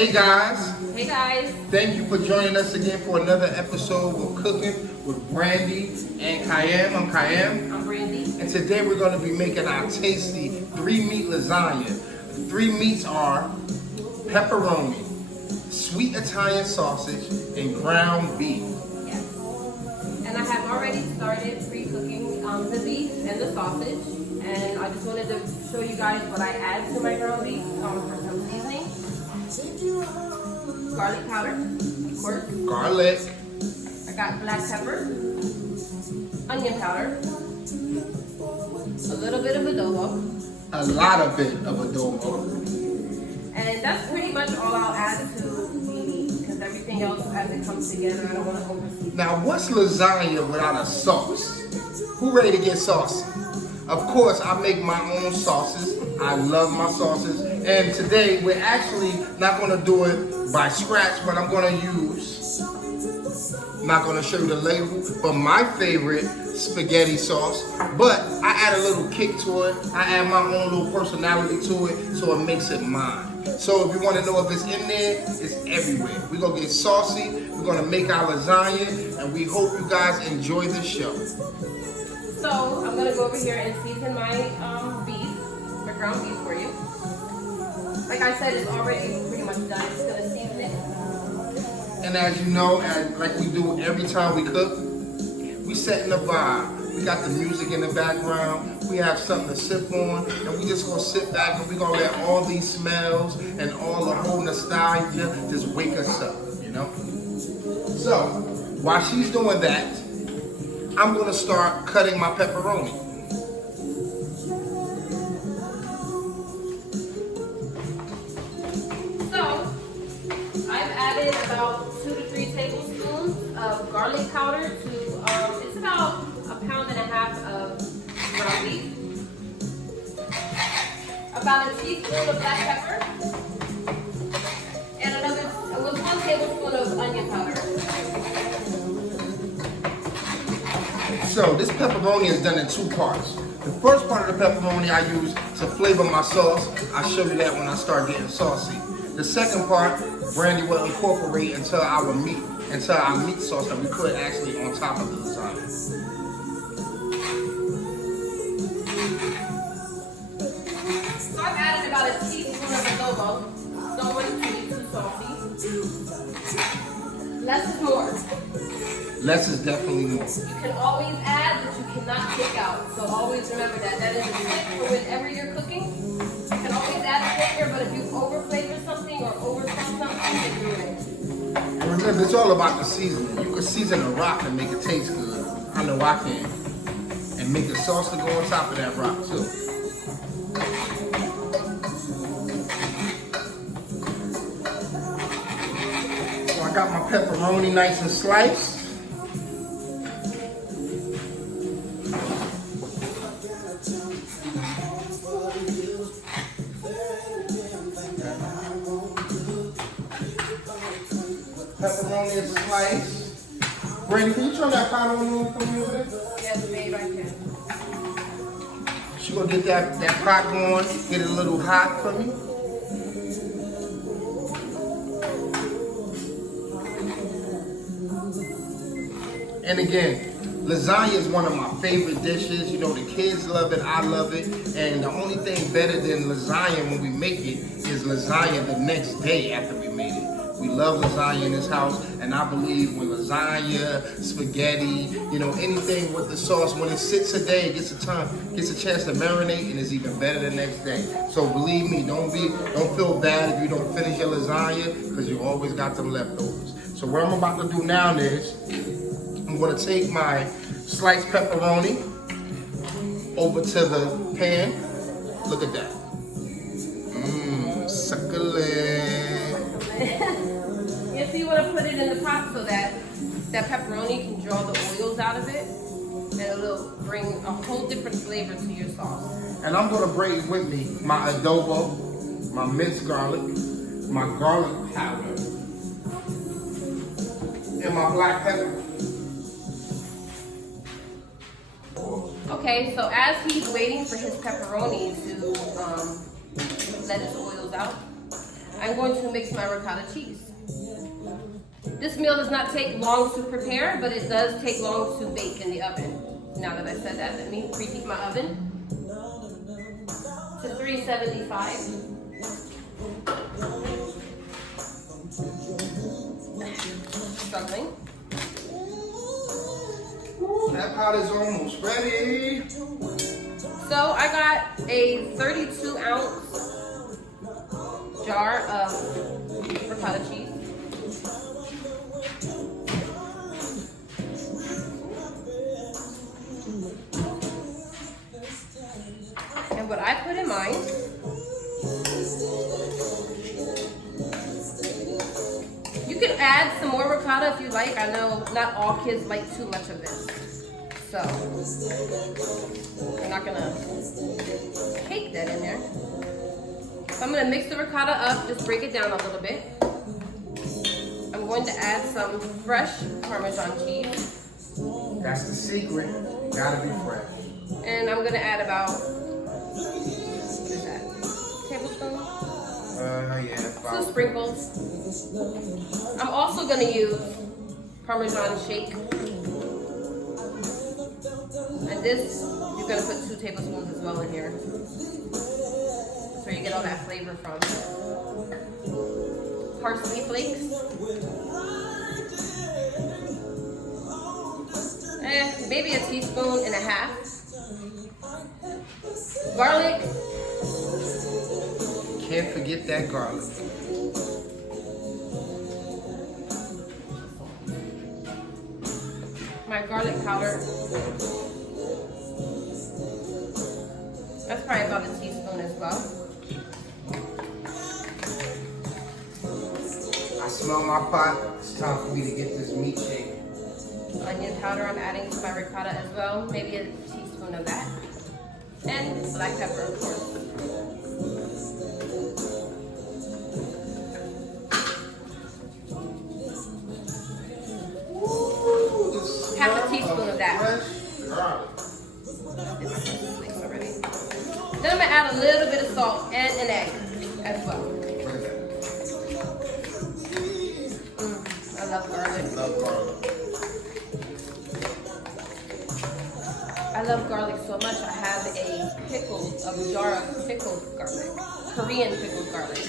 Hey guys, Hey guys. thank you for joining us again for another episode of Cooking with Brandy and Kayam. I'm Kayam. I'm Brandy. And today we're going to be making our tasty 3-meat lasagna. The 3 meats are pepperoni, sweet Italian sausage, and ground beef. Yes. And I have already started pre-cooking the beef and the sausage. And I just wanted to show you guys what I add to my ground beef for some seasoning. Garlic powder, of course. Garlic. I got black pepper, onion powder, a little bit of adobo. A lot of it of adobo. And that's pretty much all I'll add to the meat, because everything else as it comes together, I don't want to overseason. Now, what's lasagna without a sauce? Who ready to get saucy? Of course, I make my own sauces. I love my sauces. And today, we're actually not going to do it by scratch, but I'm going to use, I'm not going to show you the label, but my favorite spaghetti sauce. But I add a little kick to it. I add my own little personality to it, so it makes it mine. So if you want to know if it's in there, it's everywhere. We're going to get saucy. We're going to make our lasagna, and we hope you guys enjoy the show. So I'm gonna go over here and season my beef, my ground beef for you. Like I said, it's already pretty much done. Just gonna season it. And as you know, and like we do every time we cook, we set in the vibe. We got the music in the background. We have something to sip on, and we just gonna sit back and we gonna let all these smells and all the whole nostalgia just wake us up, you know? So, while she's doing that, I'm gonna start cutting my pepperoni. So I've added about 2 to 3 tablespoons of garlic powder to it's about 1.5 pounds of ground beef. About a teaspoon of black pepper. And it was 1 tablespoon of onion powder. So this pepperoni is done in 2 parts. The first part of the pepperoni I use to flavor my sauce. I'll show you that when I start getting saucy. The second part, Brandy will incorporate into our meat sauce that we put actually on top of the lasagna. So I've added about a teaspoon of adobo. Don't want it to be too salty. Less is more. Less is definitely more. You can always add, but you cannot take out. So always remember that. That is a tip for whenever you're cooking. You can always add a flavor, but if you over-flavor something or overcook something, then you're ruin it. And remember, it's all about the seasoning. You can season a rock and make it taste good. I know I can. And make a sauce to go on top of that rock too. So I got my pepperoni nice and sliced. Pepperoni is sliced. Brandy, can you turn that pot on for me over there? Yes, babe, I can. She's gonna get that pot going, get it a little hot for me. And again, lasagna is one of my favorite dishes. You know, the kids love it, I love it. And the only thing better than lasagna when we make it is lasagna the next day after we made it. We love lasagna in this house, and I believe when lasagna, spaghetti, you know, anything with the sauce, when it sits a day, it gets a chance to marinate, and it's even better the next day. So believe me, don't feel bad if you don't finish your lasagna, because you always got them leftovers. So what I'm about to do now is, I'm gonna take my sliced pepperoni over to the pan. Look at that. Succulent. Yes, you want to put it in the pot so that pepperoni can draw the oils out of it, and it'll bring a whole different flavor to your sauce. And I'm gonna bring with me my adobo, my minced garlic, my garlic powder, and my black pepper. Okay, so as he's waiting for his pepperoni to let his oils out, I'm going to mix my ricotta cheese. This meal does not take long to prepare, but it does take long to bake in the oven. Now that I said that, let me preheat my oven to 375. Struggling. That pot is almost ready. So I got a 32-ounce jar of ricotta cheese. And what I put in mine you can add some more ricotta if you like. I know not all kids like too much of this. So I'm not gonna cake that in there. So I'm gonna mix the ricotta up, just break it down a little bit. I'm going to add some fresh Parmesan cheese. That's the secret. Gotta be fresh. And I'm gonna add about, what is that? Tablespoon? Yeah. 2 sprinkles. I'm also gonna use Parmesan shake. And this, you're gonna put 2 tablespoons as well in here. That's where you get all that flavor from. Parsley flakes. And maybe a teaspoon and a half. Garlic. Can't forget that garlic. My garlic powder. That's probably about a teaspoon as well. I smell my pot. It's time for me to get this meat shake. Onion powder I'm adding to my ricotta as well. Maybe a teaspoon of that. And black pepper, of course. Ooh, Half a teaspoon of that. Fresh garlic. Already. Then I'm gonna add a little bit of salt and an egg as well. I love garlic. Love garlic. I love garlic so much. I have a jar of pickled garlic, Korean pickled garlic.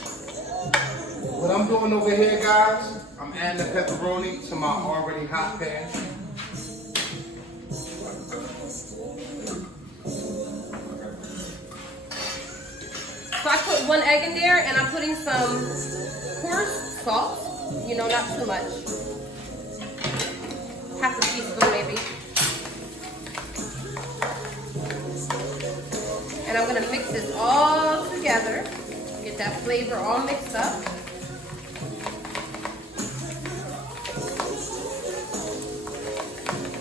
What I'm doing over here, guys, I'm adding the pepperoni to my already hot pan. So I put 1 egg in there, and I'm putting some coarse salt. You know, not too much. Half a teaspoon maybe. And I'm gonna mix this all together. Get that flavor all mixed up.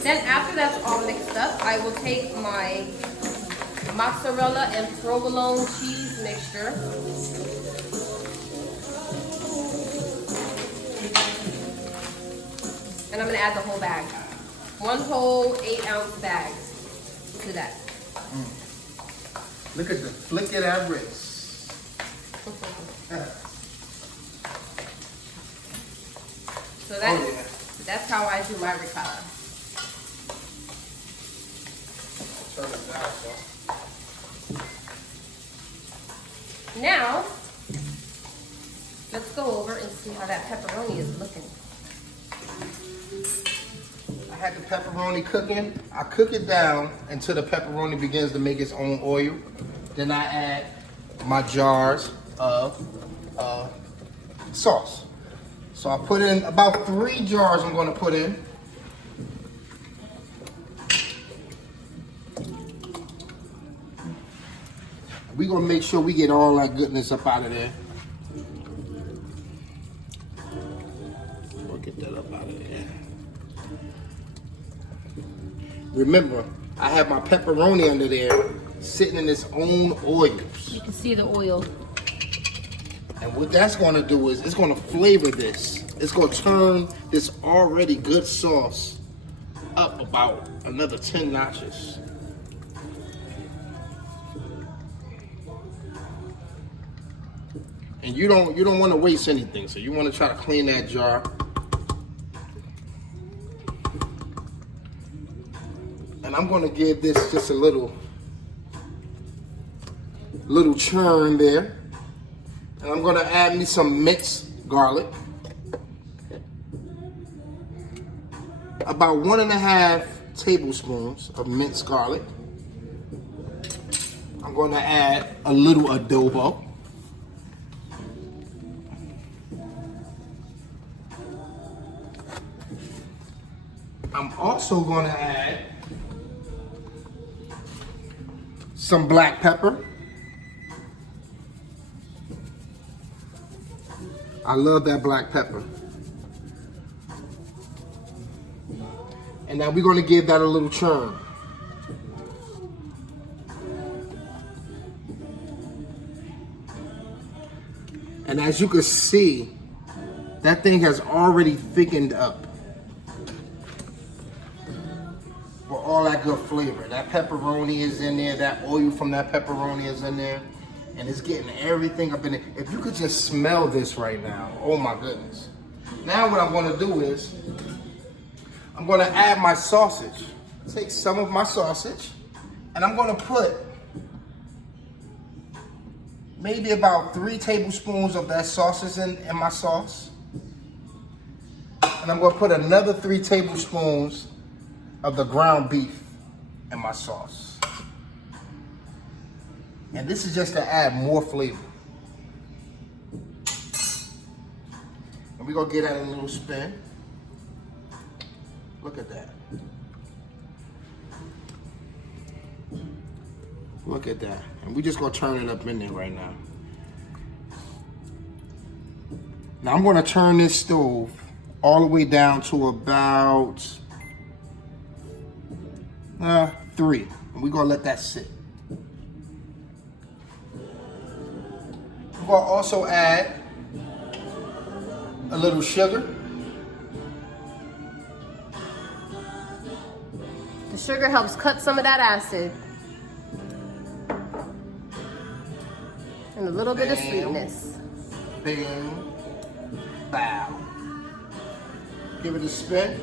Then after that's all mixed up, I will take my mozzarella and provolone cheese mixture. And I'm gonna add the whole bag. 1 whole 8-ounce bag to that. Look at the flick of that wrist. So that's how I do my ricotta. Turn it down, so. Now, let's go over and see how that pepperoni is looking. I had the pepperoni cooking. I cook it down until the pepperoni begins to make its own oil. Then I add my jars of sauce. So I put in about 3 jars I'm gonna put in. We're gonna make sure we get all that goodness up out of there. We'll get that up out of there. Remember, I have my pepperoni under there sitting in its own oils. You can see the oil. And what that's gonna do is it's gonna flavor this. It's gonna turn this already good sauce up about another 10 notches. And you don't want to waste anything, so you want to try to clean that jar. And I'm going to give this just a little churn there. And I'm going to add me some minced garlic. About 1.5 tablespoons of minced garlic. I'm going to add a little adobo. I'm also going to add some black pepper. I love that black pepper. And now we're going to give that a little churn. And as you can see, that thing has already thickened up for all that good flavor. That pepperoni is in there, that oil from that pepperoni is in there, and it's getting everything up in it. If you could just smell this right now, oh my goodness. Now what I'm gonna do is, I'm gonna add my sausage. Take some of my sausage, and I'm gonna put maybe about 3 tablespoons of that sausage in my sauce. And I'm gonna put another 3 tablespoons of the ground beef in my sauce. And this is just to add more flavor. And we're gonna get that a little spin. Look at that. Look at that. And we just gonna turn it up in there right now. Now I'm gonna turn this stove all the way down to about 3. And we're gonna let that sit. We're gonna also add a little sugar. The sugar helps cut some of that acid. And a little bit of sweetness. Bing, bow. Give it a spin.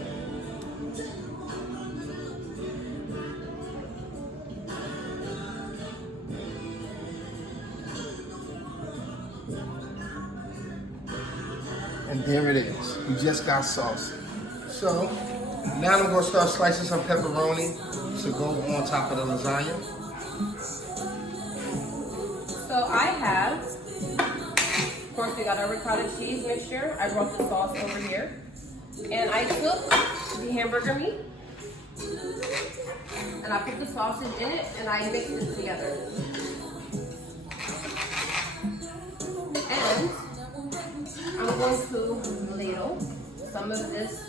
And there it is. We just got sauce. So now I'm gonna start slicing some pepperoni to go on top of the lasagna. So I have, of course, we got our ricotta cheese mixture. I brought the sauce over here. And I took the hamburger meat and I put the sausage in it and I mixed it together. And I'm going to ladle some of this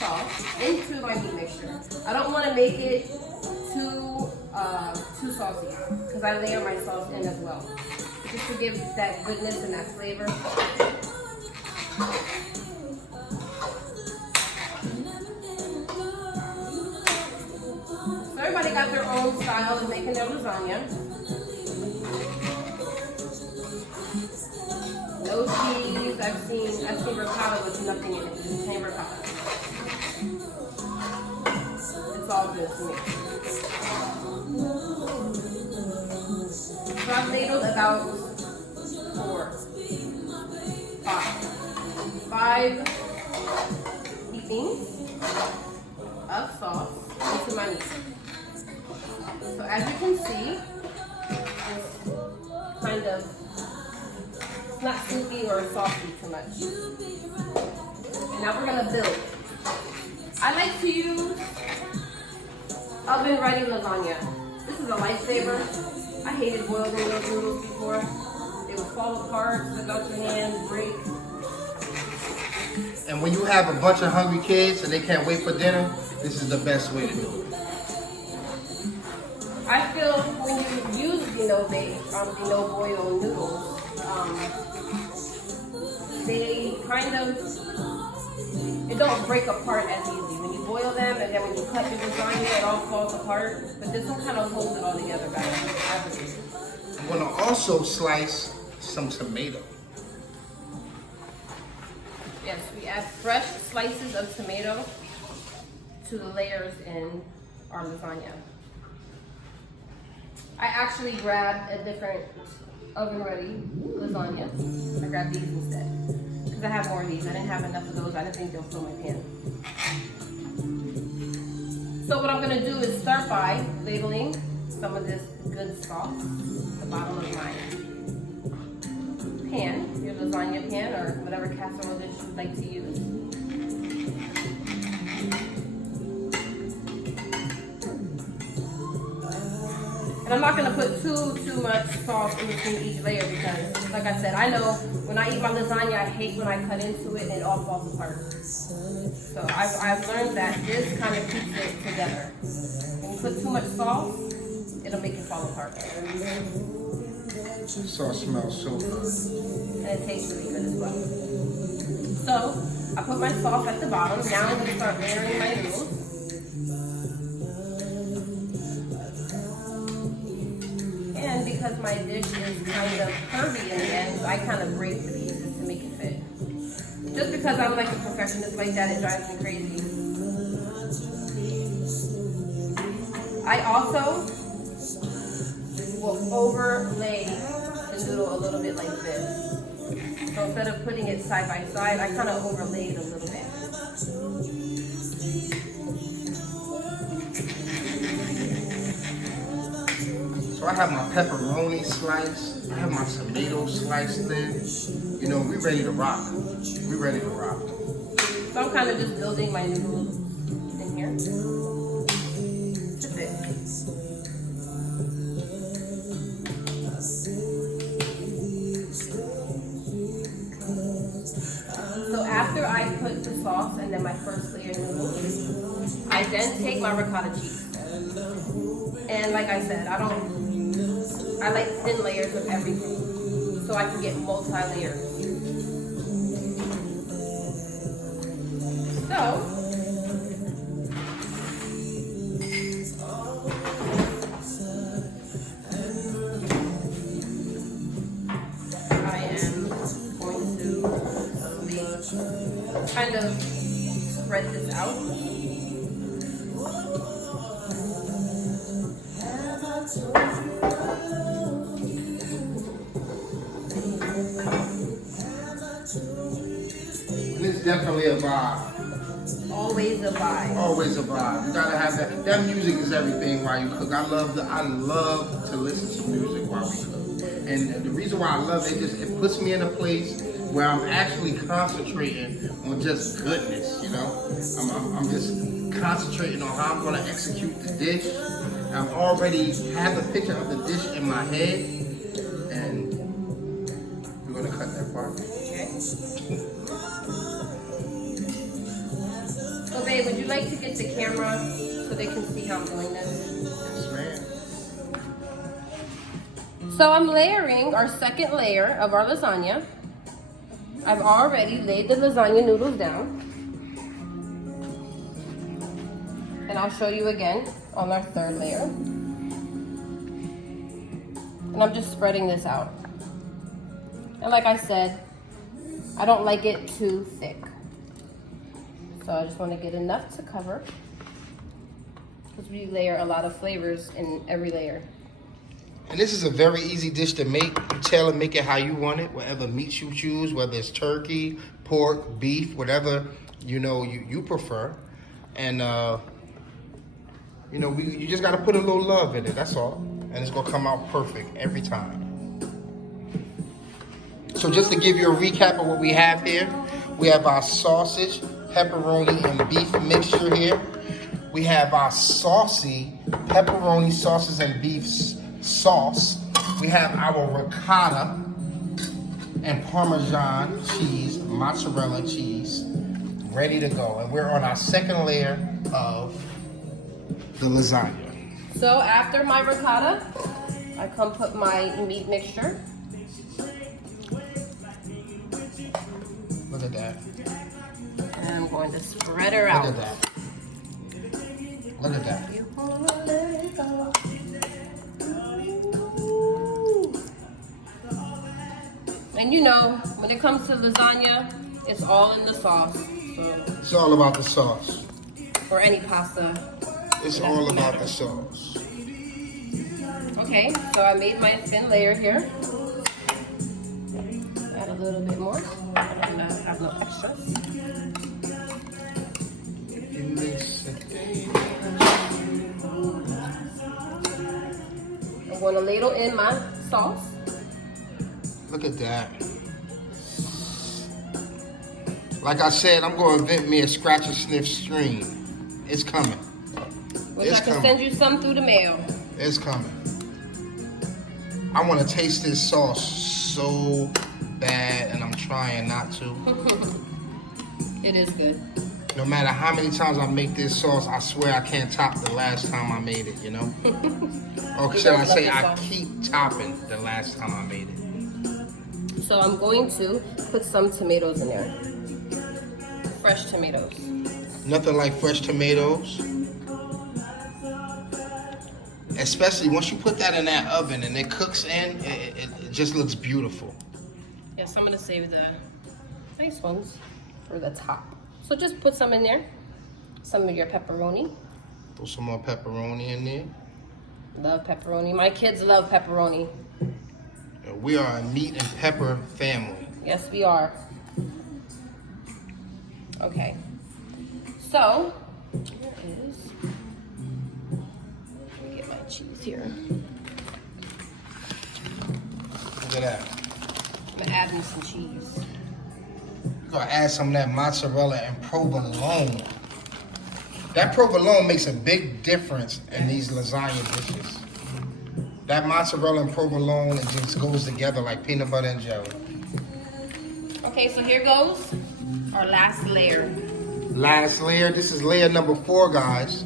sauce into my meat mixture. I don't want to make it too saucy because I layer my sauce in as well, just to give that goodness and that flavor. So everybody got their own style of making their lasagna. No cheese. I've seen ricotta with nothing in it. Just plain ricotta. It's all good to me. So I've ladled about 5 heapings of sauce into my meat. So as you can see, it's kind of, it's not soupy or saucy too much. And now we're gonna build. I like to use oven ready lasagna. This is a lifesaver. I hated boiled noodles before. They would fall apart, slip out your hands, break. And when you have a bunch of hungry kids and they can't wait for dinner, this is the best way to do it. I feel when you use boiled noodles, they kind of, it don't break apart as easy. When you boil them and then when you cut your lasagna, it all falls apart. But this one kind of holds it all together better. I'm gonna also slice some tomato. add fresh slices of tomato to the layers in our lasagna. I actually grabbed a different oven-ready lasagna. I grabbed these instead because I have more of these. I didn't have enough of those. I didn't think they'll fill my pan. So what I'm gonna do is start by ladling some of this good sauce at the bottom of my pan, your lasagna pan or whatever casserole dish you'd like to use. And I'm not gonna put too much sauce in between each layer because, like I said, I know when I eat my lasagna, I hate when I cut into it and it all falls apart. So I've learned that this kind of keeps it together. When you put too much sauce, it'll make it fall apart. The sauce smells so good. And it tastes really good as well. So I put my sauce at the bottom. Now I'm gonna start layering my noodles. And because my dish is kind of curvy in the end, I kind of break the pieces to make it fit. Just because I'm like a perfectionist like that, it drives me crazy. I also will overlay the noodle a little bit like this. So instead of putting it side by side, I kind of overlay it a little bit. So I have my pepperoni sliced, I have my tomato sliced thin. You know, we ready to rock. We ready to rock. So I'm kind of just building my noodles in here to fit. So after I put the sauce and then my first layer of noodles, I then take my ricotta cheese. And like I said, I like thin layers of everything so I can get multi-layers. So, I am going to kind of spread this out. And it's definitely a vibe. Always a vibe. Always a vibe. You gotta have that. That music is everything while you cook. I love to listen to music while we cook. And the reason why I love it, it puts me in a place where I'm actually concentrating on just goodness, you know? I'm just concentrating on how I'm gonna execute the dish. I'm already have the picture of the dish in my head, and we're gonna cut that part. Okay. So babe, would you like to get the camera so they can see how I'm doing this? Yes, ma'am. So I'm layering our second layer of our lasagna. I've already laid the lasagna noodles down. And I'll show you again on our third layer. And I'm just spreading this out. And like I said, I don't like it too thick. So I just want to get enough to cover, because we layer a lot of flavors in every layer. And this is a very easy dish to make. You tailor make it how you want it, whatever meats you choose, whether it's turkey, pork, beef, whatever you prefer. And you just gotta put a little love in it. That's all, and it's gonna come out perfect every time. So just to give you a recap of what we have here, we have our sausage, pepperoni, and beef mixture here. We have our saucy pepperoni, sauces, and beef sauce. We have our ricotta and Parmesan cheese, mozzarella cheese, ready to go. And we're on our second layer of the lasagna. So after my ricotta, I come put my meat mixture. Look at that. And I'm going to spread her out. Look at that. Look at that. And you know, when it comes to lasagna, it's all in the sauce. So, It's all about the sauce. or any pasta. It's all about the sauce. Okay, so I made my thin layer here. Add a little bit more. I have no extras. I'm going to ladle in my sauce. Look at that. Like I said, I'm going to invent me a scratch and sniff stream. It's coming. Which It's I can coming. send you some through the mail. It's coming. I want to taste this sauce so bad, and I'm trying not to. It is good. No matter how many times I make this sauce, I swear I can't top the last time I made it, you know? Or should I say I keep topping the last time I made it. So I'm going to put some tomatoes in there. Fresh tomatoes. Nothing like fresh tomatoes. Especially once you put that in that oven and it cooks in, it just looks beautiful. Yes, I'm gonna save the nice ones for the top. So just put some in there. Some of your pepperoni. Throw some more pepperoni in there. Love pepperoni. My kids love pepperoni. We are a meat and pepper family. Yes, we are. Okay. So, here is. Let me get my cheese here. Look at that. I'm gonna add in some cheese. We're gonna add some of that mozzarella and provolone. That provolone makes a big difference in these lasagna dishes. That mozzarella and provolone, it just goes together like peanut butter and jelly. Okay, so here goes our last layer. Last layer, this is layer number 4, guys.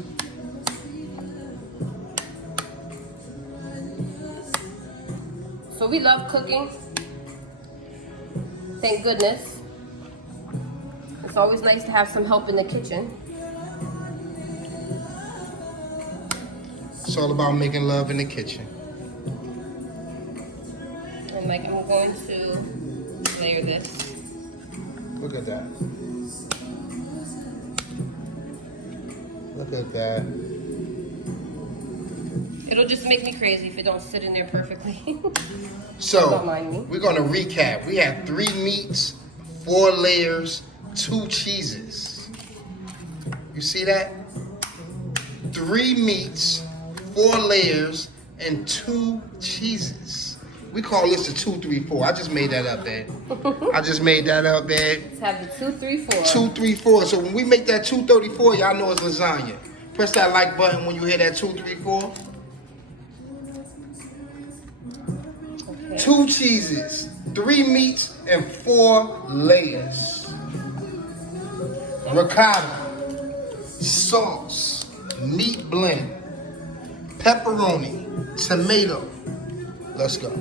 So we love cooking. Thank goodness. It's always nice to have some help in the kitchen. It's all about making love in the kitchen. And like I'm going to layer this. Look at that. Look at that. It'll just make me crazy if it don't sit in there perfectly. So, Don't mind me. we're going to recap. We have 3 meats, 4 layers, 2 cheeses. You see that? 3 meats, 4 layers, and 2 cheeses. We call this the 2, 3, 4. I just made that up, babe. I just made that up, babe. Let's have the 2, 3, 4. 2, 3, 4. So when we make that 234, y'all know it's lasagna. Press that like button when you hear that 2, 3, 4. Okay. 2 cheeses, 3 meats, and 4 layers. Ricotta, sauce, meat blend, pepperoni, tomato. Let's go.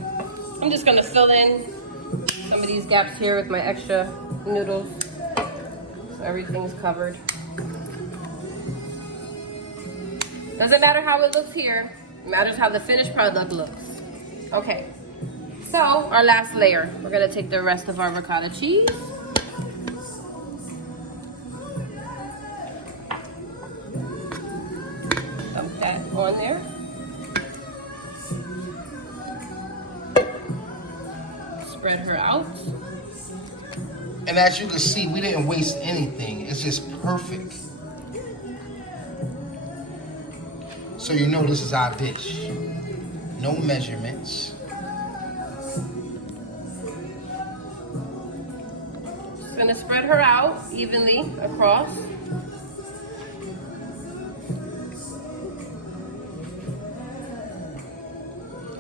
I'm just gonna fill in some of these gaps here with my extra noodles. So everything's covered. Doesn't matter how it looks here. It matters how the finished product looks. Okay. So our last layer. We're gonna take the rest of our ricotta cheese. Dump that on there. Spread her out. And as you can see, we didn't waste anything. It's just perfect. So you know this is our dish. No measurements. Just gonna spread her out evenly across.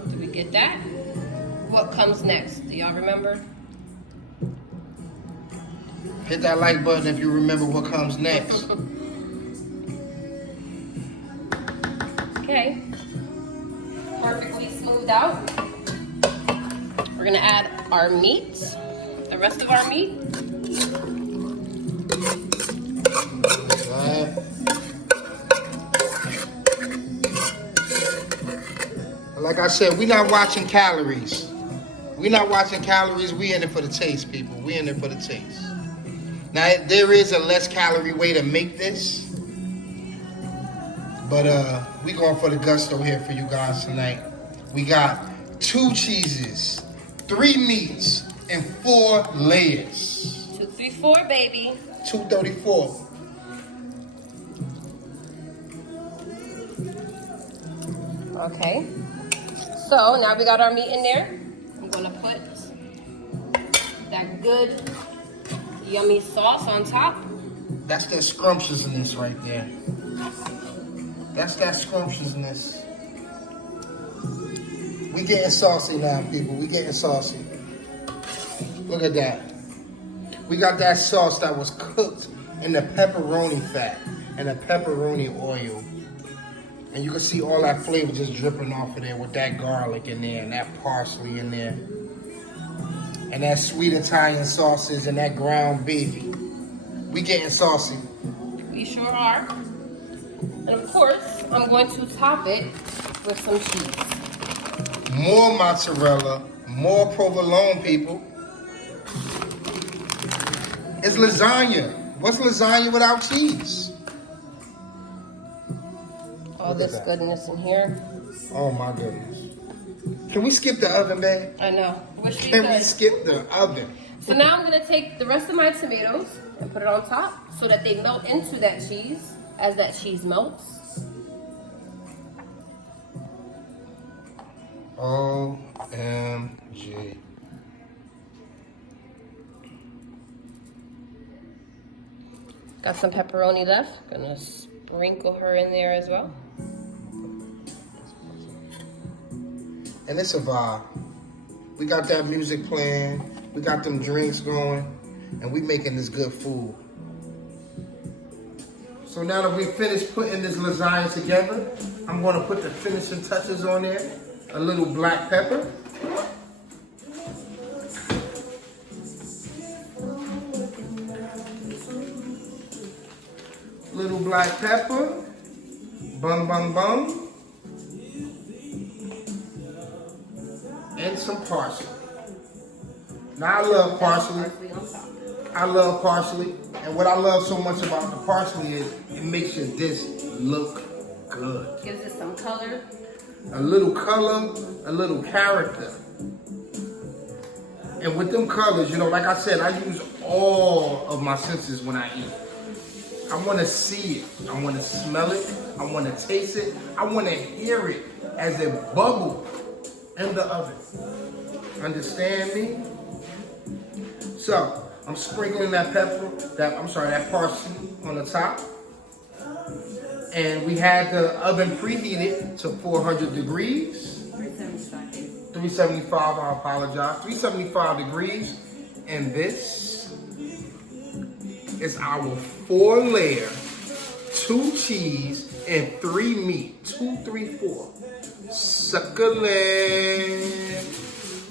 Did we get that? What comes next? Do y'all remember? Hit that like button if you remember what comes next. Okay. Perfectly smoothed out. We're gonna add our meat, the rest of our meat. Like I said, we're not watching calories. We're not watching calories. We in it for the taste, people. We in it for the taste. Now, there is a less calorie way to make this. But we going for the gusto here for you guys tonight. We got 2 cheeses, 3 meats, and 4 layers. 2, 3, 4, baby. 234. Okay. So now we got our meat in there. I'm gonna put that good, yummy sauce on top. That's that scrumptiousness right there. That's that scrumptiousness. We getting saucy now, people. We getting saucy. Look at that. We got that sauce that was cooked in the pepperoni fat and the pepperoni oil. And you can see all that flavor just dripping off of there with that garlic in there and that parsley in there. And that sweet Italian sauces and that ground beef. We getting saucy. We sure are. And of course, I'm going to top it with some cheese. More mozzarella, more provolone, people. It's lasagna. What's lasagna without cheese? All this goodness in here. Oh my goodness. Can we skip the oven, babe? I know. Wish we Can we could. skip the oven? So now I'm gonna take the rest of my tomatoes and put it on top so that they melt into that cheese as that cheese melts. OMG. Got some pepperoni left. Gonna sprinkle her in there as well. And it's a vibe. We got that music playing. We got them drinks going. And we making this good food. So now that we finished putting this lasagna together, I'm going to put the finishing touches on there. A little black pepper. Little black pepper. Bung, bung, bung. And some parsley. Now I love parsley. I love parsley. And what I love so much about the parsley is it makes your dish look good. Gives it some color. A little color, a little character. And with them colors, you know, like I said, I use all of my senses when I eat. I want to see it. I want to smell it. I want to taste it. I want to hear it as it bubbles in the oven. Understand me? So, I'm sprinkling that that parsley on the top. And we had the oven preheated to 400 degrees. 375. 375, I apologize. 375 degrees. And this is our 4-layer, 2 cheese, and 3 meat. 2, 3, 4. Succulent.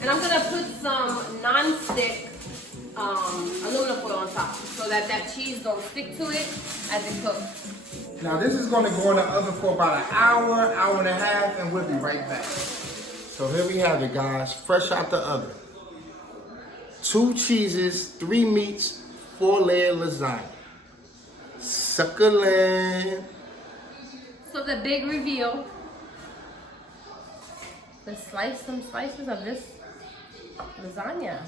And I'm gonna put some non-stick aluminum foil on top so that that cheese don't stick to it as it cooks. Now this is going to go in the oven for about an hour, hour and a half, and we'll be right back. So here we have it, guys, fresh out the oven. 2 cheeses, 3 meats, 4-layer lasagna. Succulent. So the big reveal. Let's slice some slices of this lasagna.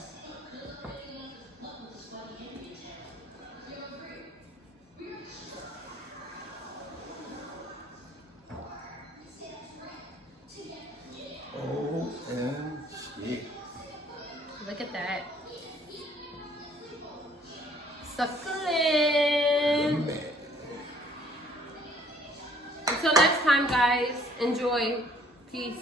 OMG. Look at that. Succulent. Man. Until next time, guys. Enjoy. Peace.